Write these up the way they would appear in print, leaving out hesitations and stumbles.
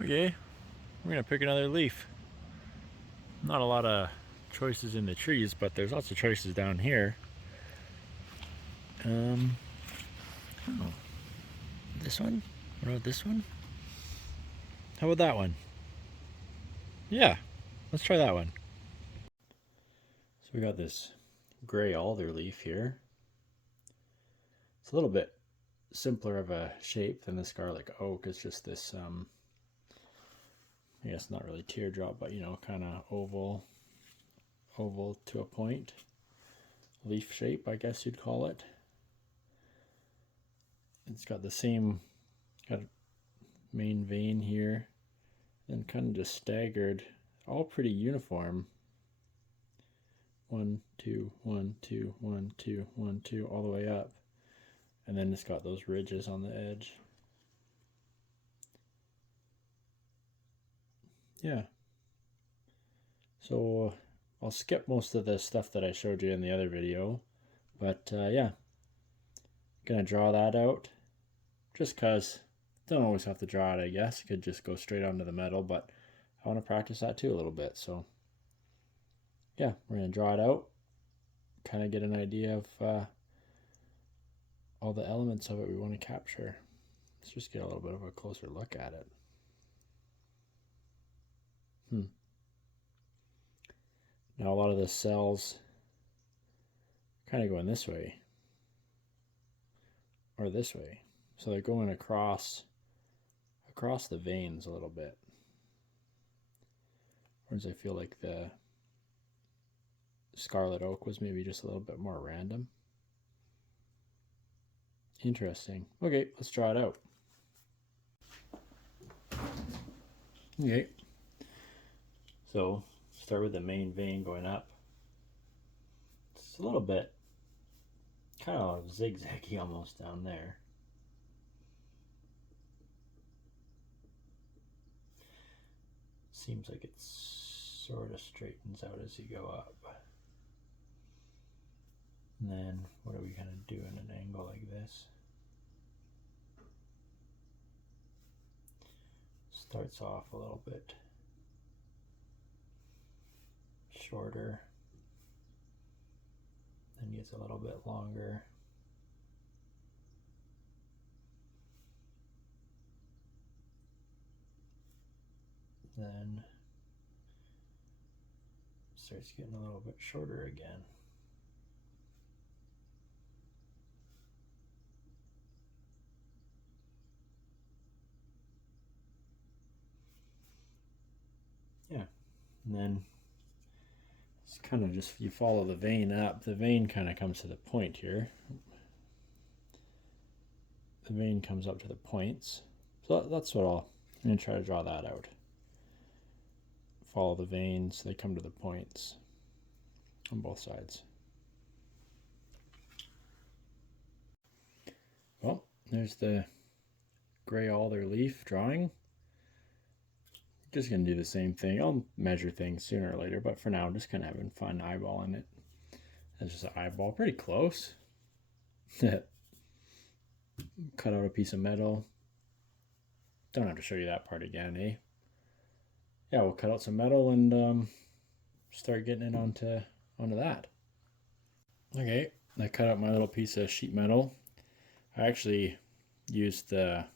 Okay, we're gonna pick another leaf. Not a lot of choices in the trees, but there's lots of choices down here. Oh, this one? What about this one? How about that one? Yeah, let's try that one. So we got this gray alder leaf here. It's a little bit simpler of a shape than the Scarlet Oak. It's just this, I guess not really teardrop, but kind of oval to a point. Leaf shape, I guess you'd call it. It's got the same main vein here, and kind of just staggered, all pretty uniform. 1, 2, 1, 2, 1, 2, 1, 2, all the way up. And then it's got those ridges on the edge. Yeah. So I'll skip most of the stuff that I showed you in the other video. But yeah, gonna draw that out. Just cause don't always have to draw it, I guess. Could just go straight onto the metal, but I want to practice that too a little bit. So yeah, we're gonna draw it out. Kind of get an idea of all the elements of it we want to capture. Let's just get a little bit of a closer look at it. Now a lot of the cells kind of going this way or this way. So they're going across the veins a little bit. Whereas I feel like the Scarlet Oak was maybe just a little bit more random. Interesting. Okay, let's draw it out. Okay. So start with the main vein going up. It's a little bit kind of zigzaggy almost down there. Seems like it sort of straightens out as you go up. And then what are we going to do in an angle like this? Starts off a little bit shorter, then gets a little bit longer. Then starts getting a little bit shorter again. Yeah, and then it's kind of just, you follow the vein up. The vein kind of comes to the point here. The vein comes up to the points. So that's what I'm going to try to draw that out. Follow the veins, they come to the points on both sides. Well, there's the gray alder leaf drawing. Just gonna do the same thing. I'll measure things sooner or later, but for now I'm just kind of having fun eyeballing it. That's just an eyeball, pretty close. Cut out a piece of metal. Don't have to show you that part again, eh? Yeah, we'll cut out some metal and start getting it onto that. Okay, I cut out my little piece of sheet metal. I actually used the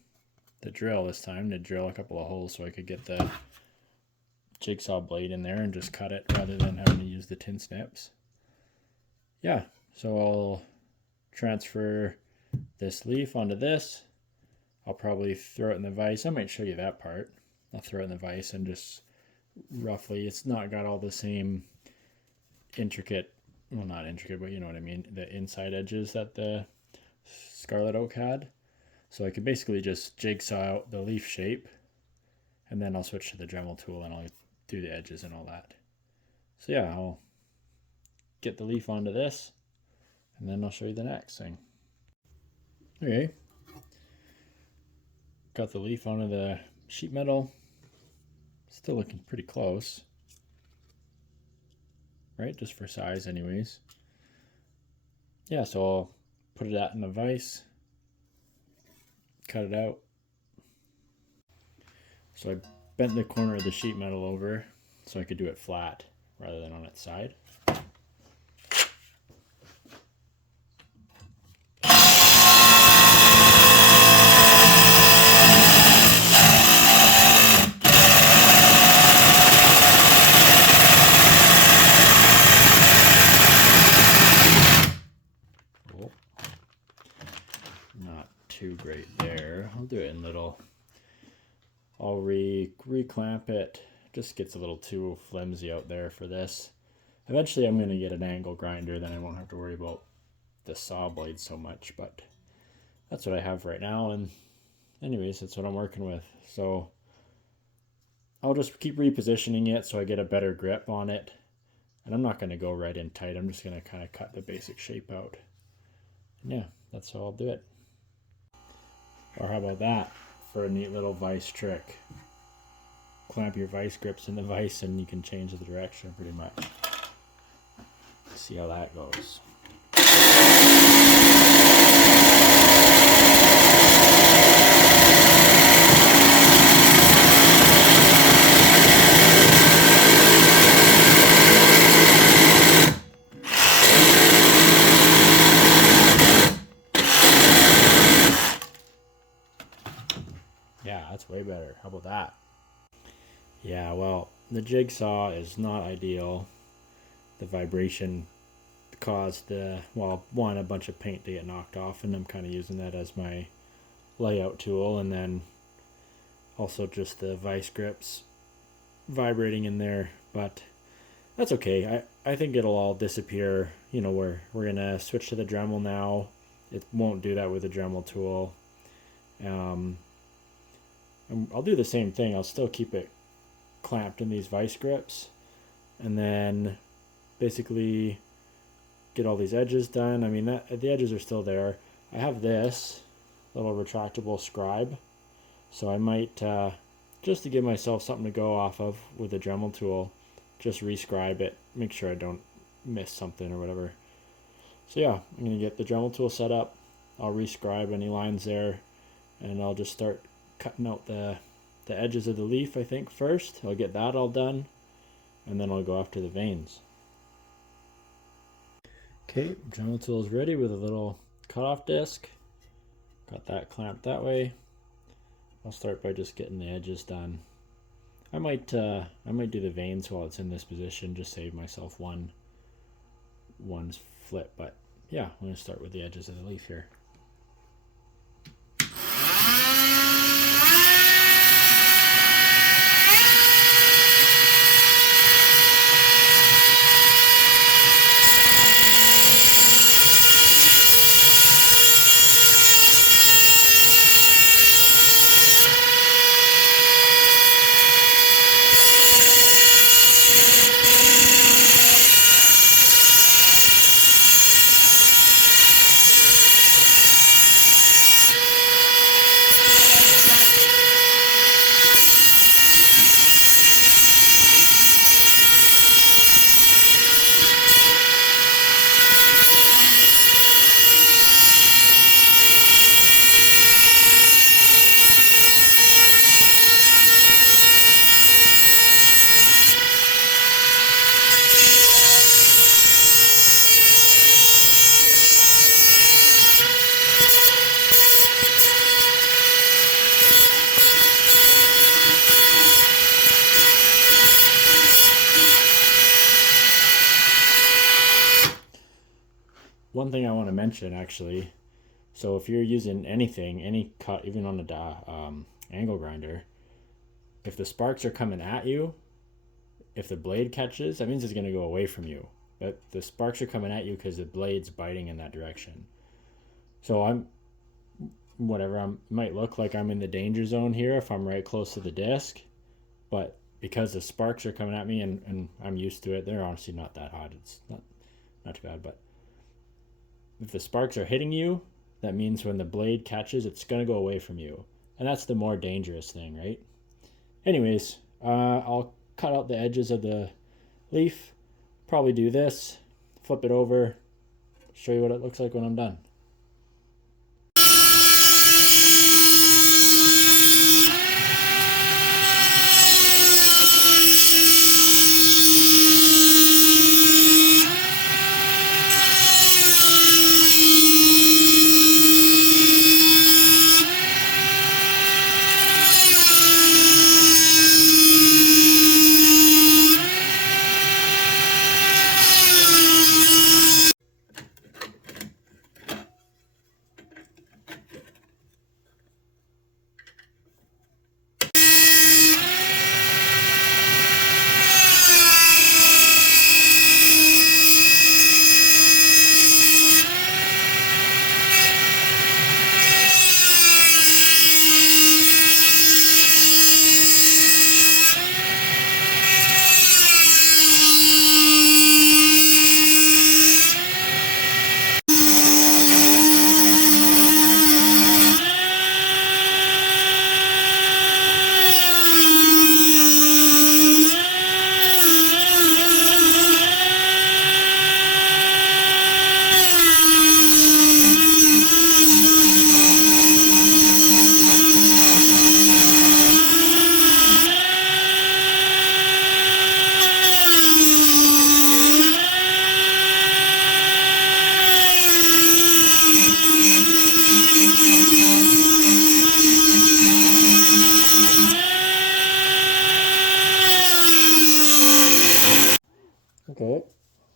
drill this time to drill a couple of holes so I could get the jigsaw blade in there and just cut it rather than having to use the tin snips. Yeah, so I'll transfer this leaf onto this. I'll probably throw it in the vise. I might show you that part. I'll throw it in the vise and just roughly, it's not got all the same intricate, well, not intricate, but you know what I mean, the inside edges that the Scarlet Oak had. So I could basically just jigsaw out the leaf shape, and then I'll switch to the Dremel tool and I'll do the edges and all that. So yeah, I'll get the leaf onto this, and then I'll show you the next thing. Okay, got the leaf onto the sheet metal. Still looking pretty close, right? Just for size anyways. Yeah, so I'll put it out in the vise, cut it out. So I bent the corner of the sheet metal over so I could do it flat rather than on its side. Not too great there. I'll do it in little. I'll reclamp it. Just gets a little too flimsy out there for this. Eventually I'm going to get an angle grinder, then I won't have to worry about the saw blade so much, but that's what I have right now, and anyways, that's what I'm working with. So I'll just keep repositioning it so I get a better grip on it, and I'm not going to go right in tight. I'm just going to kind of cut the basic shape out. And yeah, that's how I'll do it. Or how about that for a neat little vise trick? Clamp your vise grips in the vise and you can change the direction pretty much. See how that goes. Yeah, that's way better. How about that? Yeah, well, the jigsaw is not ideal. The vibration caused a bunch of paint to get knocked off, and I'm kind of using that as my layout tool, and then also just the vice grips vibrating in there, but that's okay. I think it'll all disappear. You know, we're gonna switch to the Dremel now. It won't do that with the Dremel tool. I'll do the same thing. I'll still keep it clamped in these vice grips, and then basically get all these edges done. I mean, the edges are still there. I have this little retractable scribe, so I might just to give myself something to go off of with the Dremel tool, just rescribe it, make sure I don't miss something or whatever. So yeah, I'm gonna get the Dremel tool set up. I'll rescribe any lines there, and I'll just start cutting out the edges of the leaf, I think, first. I'll get that all done, and then I'll go after the veins. Okay, Dremel tool is ready with a little cutoff disc. Got that clamped that way. I'll start by just getting the edges done. I might do the veins while it's in this position, just save myself one flip, but yeah, I'm going to start with the edges of the leaf here. One thing I want to mention, actually, so if you're using anything, any cut, even on a angle grinder, if the sparks are coming at you, if the blade catches, that means it's going to go away from you. But the sparks are coming at you because the blade's biting in that direction. So might look like I'm in the danger zone here if I'm right close to the disc, but because the sparks are coming at me and I'm used to it, they're honestly not that hot. It's not too bad, but if the sparks are hitting you, that means when the blade catches, it's going to go away from you. And that's the more dangerous thing, right? Anyways, I'll cut out the edges of the leaf, probably do this, flip it over, show you what it looks like when I'm done.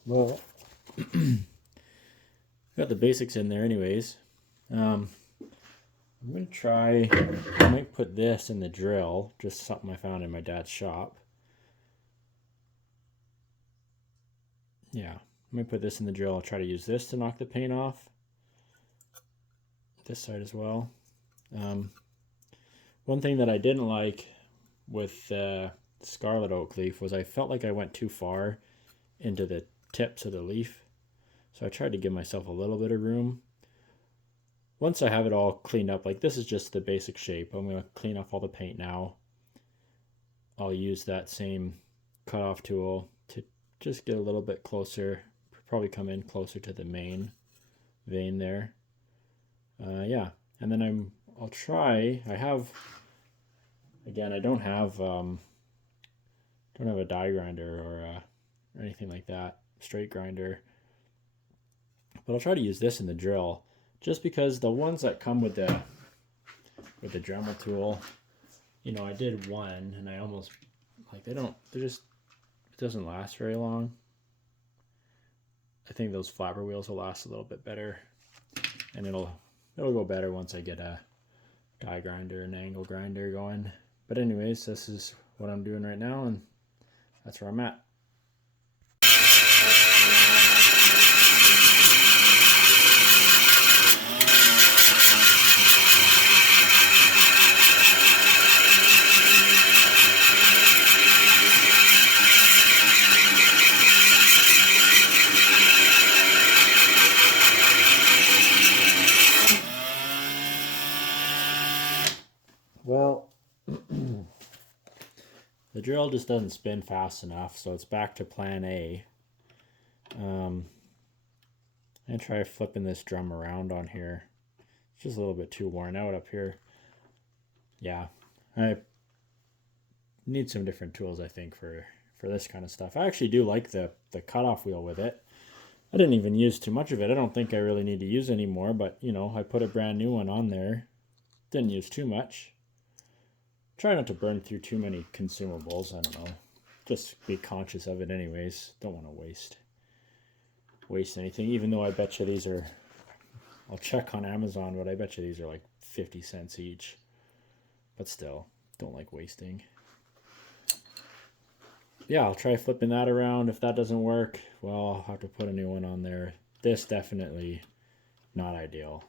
Well, got the basics in there anyways. I'm going to try, I might put this in the drill, just something I found in my dad's shop. Yeah, I might put this in the drill. I'll try to use this to knock the paint off. This side as well. One thing that I didn't like with Scarlet Oak Leaf was I felt like I went too far into the tips of the leaf. So I tried to give myself a little bit of room. Once I have it all cleaned up, like this is just the basic shape. I'm going to clean off all the paint now. I'll use that same cutoff tool to just get a little bit closer, probably come in closer to the main vein there. Yeah, and then I'll try, I have, again, I don't have a die grinder or anything like that, straight grinder. But I'll try to use this in the drill, just because the ones that come with the Dremel tool, you know, I did one and I almost, like, it doesn't last very long. I think those flapper wheels will last a little bit better, and it'll go better once I get a die grinder and angle grinder going. But anyways, this is what I'm doing right now, and that's where I'm at. Well, the drill just doesn't spin fast enough, so it's back to plan A. I'm going to try flipping this drum around on here. It's just a little bit too worn out up here. Yeah, I need some different tools, I think, for this kind of stuff. I actually do like the cutoff wheel with it. I didn't even use too much of it. I don't think I really need to use anymore, but, you know, I put a brand new one on there. Didn't use too much. Try not to burn through too many consumables. I don't know. Just be conscious of it anyways. Don't want to waste anything, even though I bet you these are, I'll check on Amazon, but I bet you these are like 50 cents each. But still, don't like wasting. Yeah, I'll try flipping that around. If that doesn't work, well, I'll have to put a new one on there. This definitely not ideal.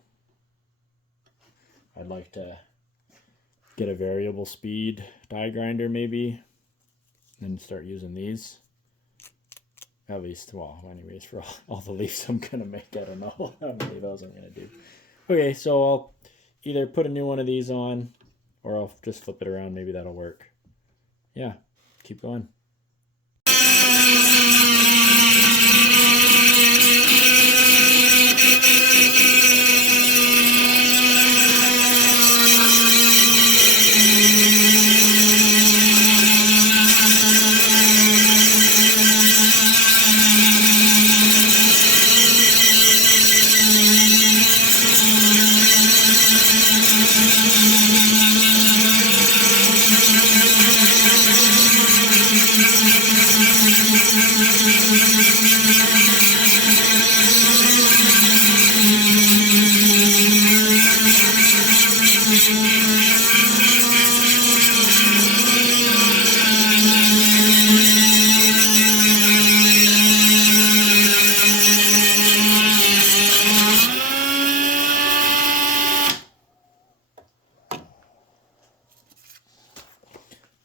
I'd like to get a variable speed die grinder maybe, and start using these. At least, well, anyways, for all the leaves I'm gonna make, I don't know how many of those I'm gonna do. Okay, so I'll either put a new one of these on, or I'll just flip it around. Maybe that'll work. Yeah, keep going.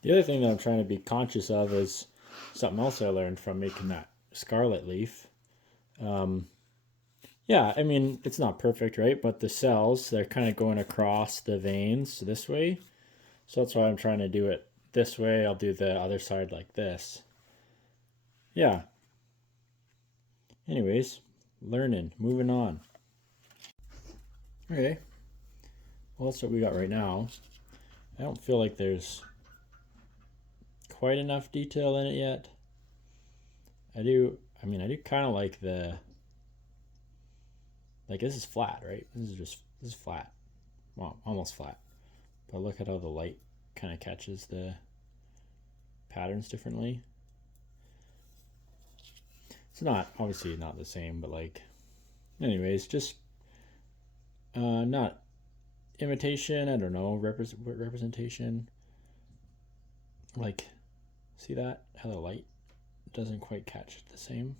The other thing that I'm trying to be conscious of is something else I learned from making that Scarlet Leaf. Yeah, I mean, it's not perfect, right? But the cells, they're kind of going across the veins this way. So that's why I'm trying to do it this way. I'll do the other side like this. Yeah. Anyways, learning, moving on. Okay. Well, that's what we got right now. I don't feel like there's quite enough detail in it yet. I do kind of like this is flat, right? This is flat. Well, almost flat. But look at how the light kind of catches the patterns differently. It's not, obviously not the same, but like, anyways, just not imitation, I don't know, representation. Like, see that? How the light doesn't quite catch it the same?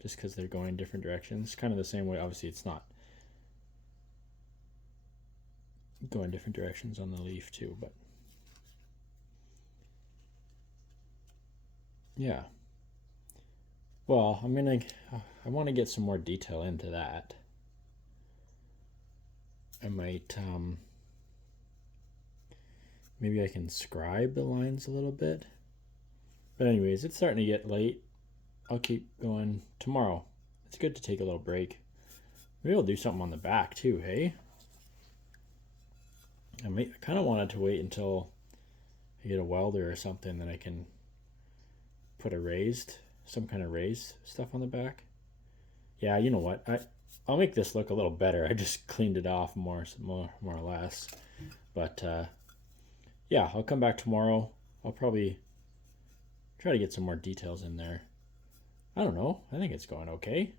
Just because they're going different directions. Kind of the same way, obviously it's not going different directions on the leaf too, but yeah. Well, I want to get some more detail into that. I might, maybe I can scribe the lines a little bit. But anyways, it's starting to get late. I'll keep going tomorrow. It's good to take a little break. Maybe I'll do something on the back too, hey? I kind of wanted to wait until I get a welder or something, then I can put some kind of raised stuff on the back. Yeah, you know what? I'll make this look a little better. I just cleaned it off more or less. But yeah, I'll come back tomorrow. I'll probably try to get some more details in there. I don't know. I think it's going okay.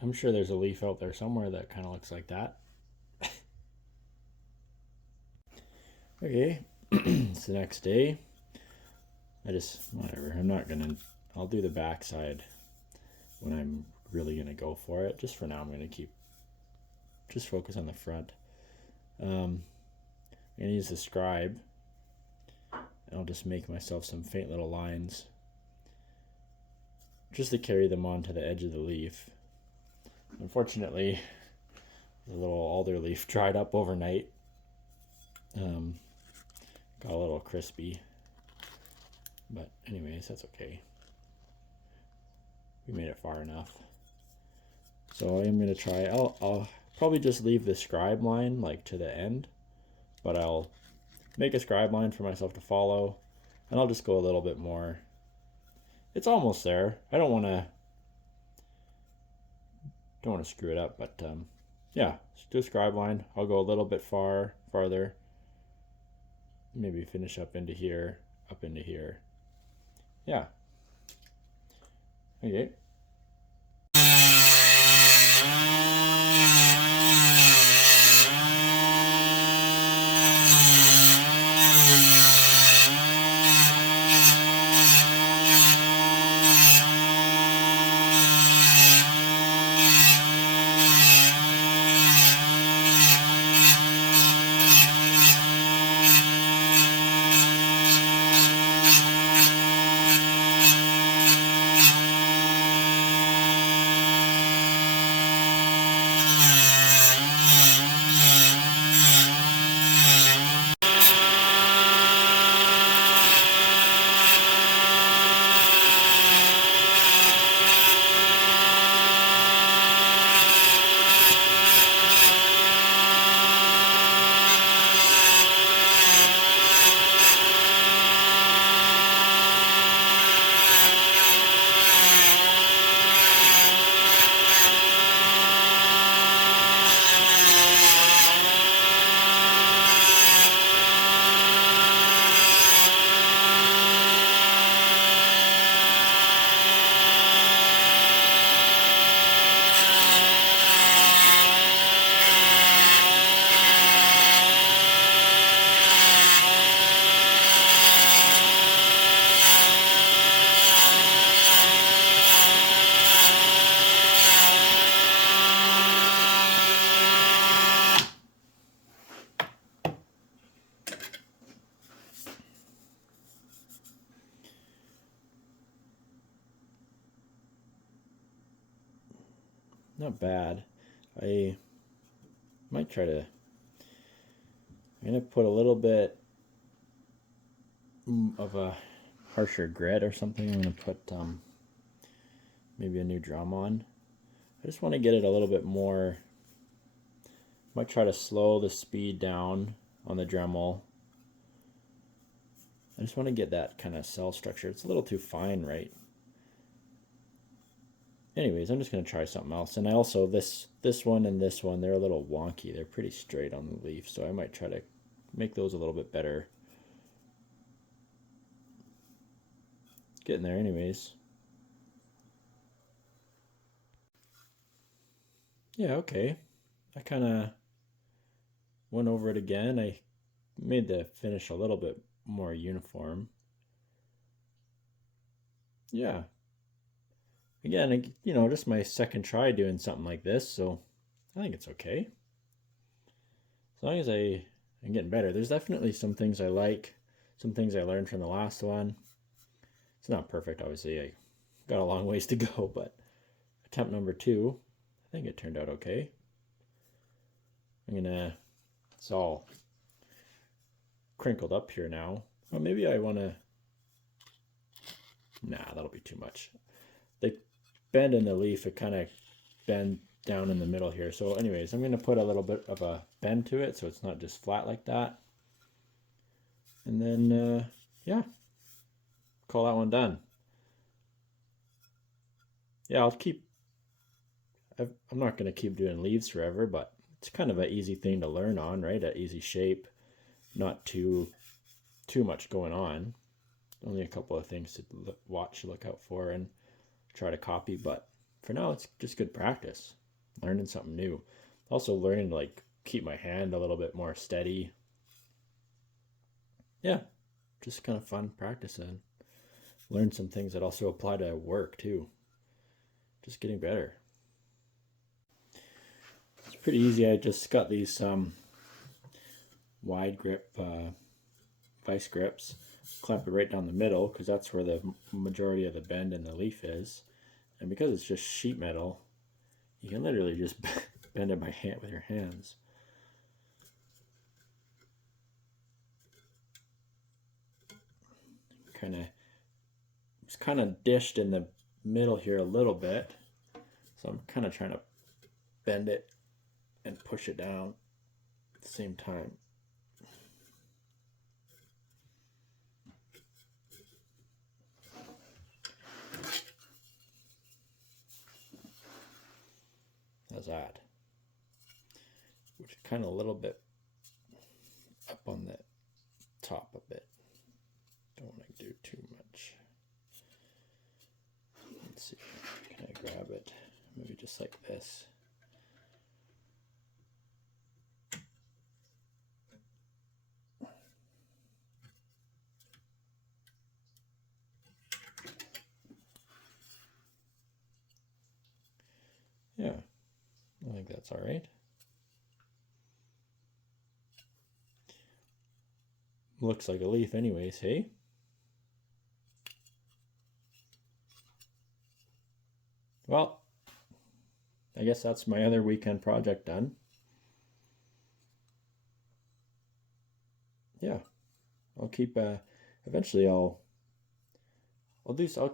I'm sure there's a leaf out there somewhere that kind of looks like that. Okay, it's the next day. Whatever. I'll do the backside when I'm really gonna go for it. Just for now, I'm gonna just focus on the front. I'm gonna use the scribe. I'll just make myself some faint little lines just to carry them onto the edge of the leaf. Unfortunately, the little alder leaf dried up overnight. Got a little crispy, but anyways, that's okay. We made it far enough. So I'm gonna try. I'll probably just leave the scribe line like to the end, but I'll make a scribe line for myself to follow, and I'll just go a little bit more. It's almost there. I don't want to screw it up, but yeah, just do a scribe line. I'll go a little bit farther. Maybe finish up into here. Yeah. Okay. Not bad. I might try to. I'm gonna put a little bit of a harsher grit or something. I'm gonna put maybe a new drum on. I just want to get it a little bit more. Might try to slow the speed down on the Dremel. I just want to get that kind of cell structure. It's a little too fine, right? Anyways, I'm just going to try something else. And I also, this one and this one, they're a little wonky. They're pretty straight on the leaf, so I might try to make those a little bit better. getting there anyways. Yeah, okay. I kind of went over it again. I made the finish a little bit more uniform. Yeah. Again, just my second try doing something like this, so I think it's okay. As long as I'm getting better. There's definitely some things I like, some things I learned from the last one. It's not perfect, obviously. I got a long ways to go, but attempt number 2, I think it turned out okay. It's all crinkled up here now. Well, maybe I want to, nah, that'll be too much. The bend in the leaf, it kind of bend down in the middle here. So anyways, I'm going to put a little bit of a bend to it so it's not just flat like that. And then, yeah, call that one done. Yeah, I'm not going to keep doing leaves forever, but it's kind of an easy thing to learn on, right? An easy shape, not too much going on. Only a couple of things to look out for, and try to copy. But for now, it's just good practice, learning something new. Also learning to like keep my hand a little bit more steady. Yeah, just kind of fun practicing. Learn some things that also apply to work too. Just getting better. It's pretty easy. I just got these wide grip vice grips, clamp it right down the middle because that's where the majority of the bend in the leaf is. And because it's just sheet metal, you can literally just bend it by hand with your hands. It's kind of dished in the middle here a little bit, so I'm kind of trying to bend it and push it down at the same time. How's that? Which is kind of a little bit up on the top a bit. Don't want to do too much. Let's see. Can I grab it? Maybe just like this. Yeah, I think that's all right. Looks like a leaf anyways, hey? Well, I guess that's my other weekend project done. Yeah, I'll keep, eventually I'll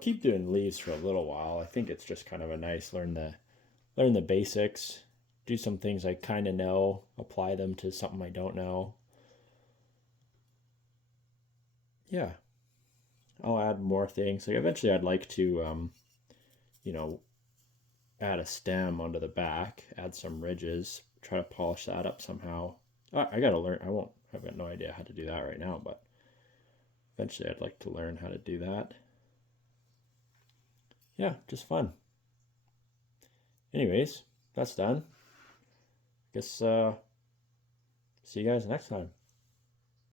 keep doing leaves for a little while. I think it's just kind of a nice learn the basics, do some things I kind of know, apply them to something I don't know. Yeah, I'll add more things. Like eventually, I'd like to, you know, add a stem onto the back, add some ridges, try to polish that up somehow. I gotta learn. I've got no idea how to do that right now, but eventually, I'd like to learn how to do that. Yeah, just fun. Anyways, that's done. Guess see you guys next time.